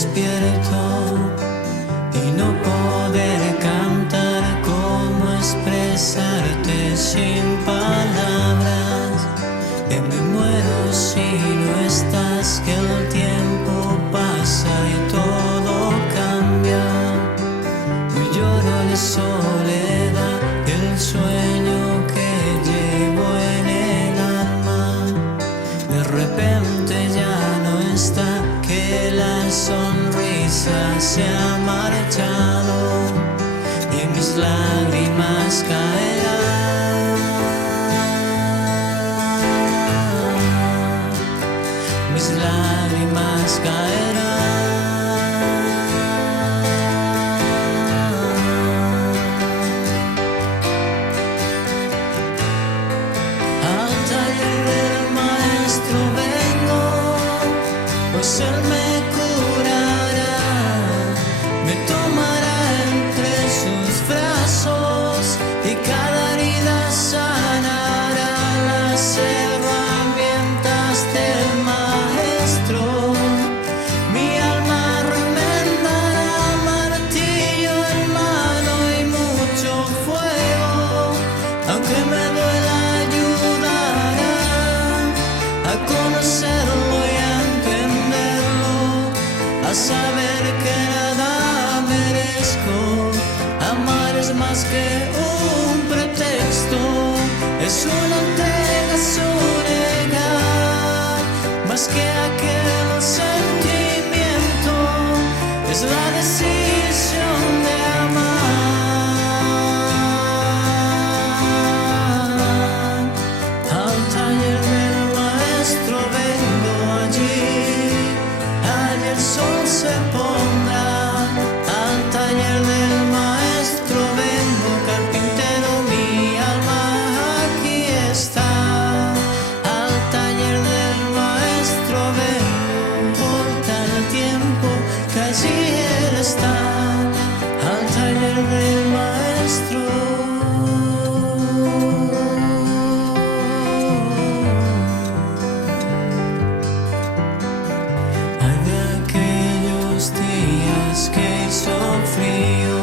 despierto y no poder cantar cómo expresarte sin palabras. Que me muero si no estás, que el tiempo pasa y todo cambia. Hoy lloro de soledad, el sueño que llevo en el alma. De repente ya no está, que la sonrisa se ha marchado y mis lágrimas caerán. Mis lágrimas caerán. Al taller del maestro vengo, pues él me curará, me tomará entre sus brazos y cada herida sanará. Las herramientas del maestro mi alma remendará, martillo en mano y mucho fuego, aunque me duela ayudará a conocerlo y a entenderlo, a saber que nada merezco. Amar es más que un pretexto, es una entrega, es un negar, más que aquel sentimiento, es la decisión de amar. Al taller del maestro vengo allí, allí el sol se pondrá. Al taller del maestro vengo, carpintero, mi alma aquí está. Al taller del maestro vengo, importa el tiempo que allí él está. Al taller del maestro. Hay de aquellos días que hizo frío,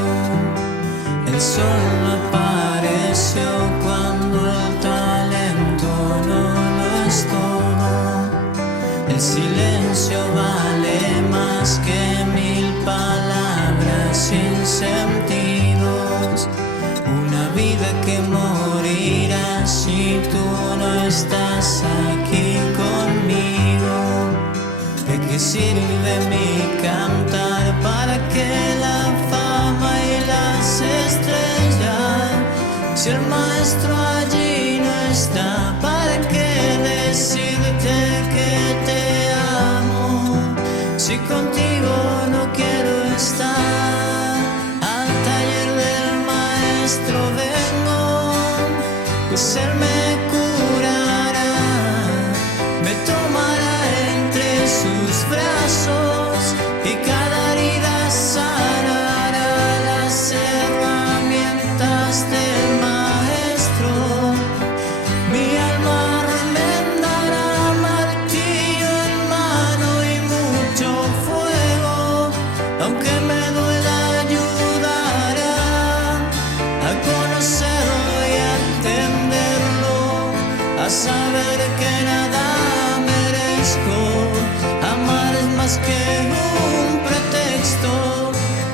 el sol no apareció cuando el talento no lo es todo. El silencio vale más que 1000 palabras sin sentidos. Una vida que morirá si tú no estás aquí conmigo. ¿De qué sirve mi cantar para que la fama y las estrellas, si el maestro allí no está? ¿Para qué decirte que te amo si contigo no quiero estar? Al taller del maestro vengo, pues él me curará, me tomará entre sus brazos y cada herida sanará. Las herramientas del maestro mi alma remendará, martillo en mano y mucho fuego, aunque me duela ayudará a conocerlo y a entenderlo, a saber que nada merezco. Amar es más que un pretexto,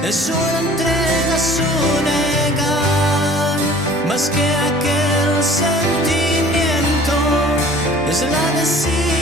es una entrega, es un negar, más que aquel sentimiento, es la decisión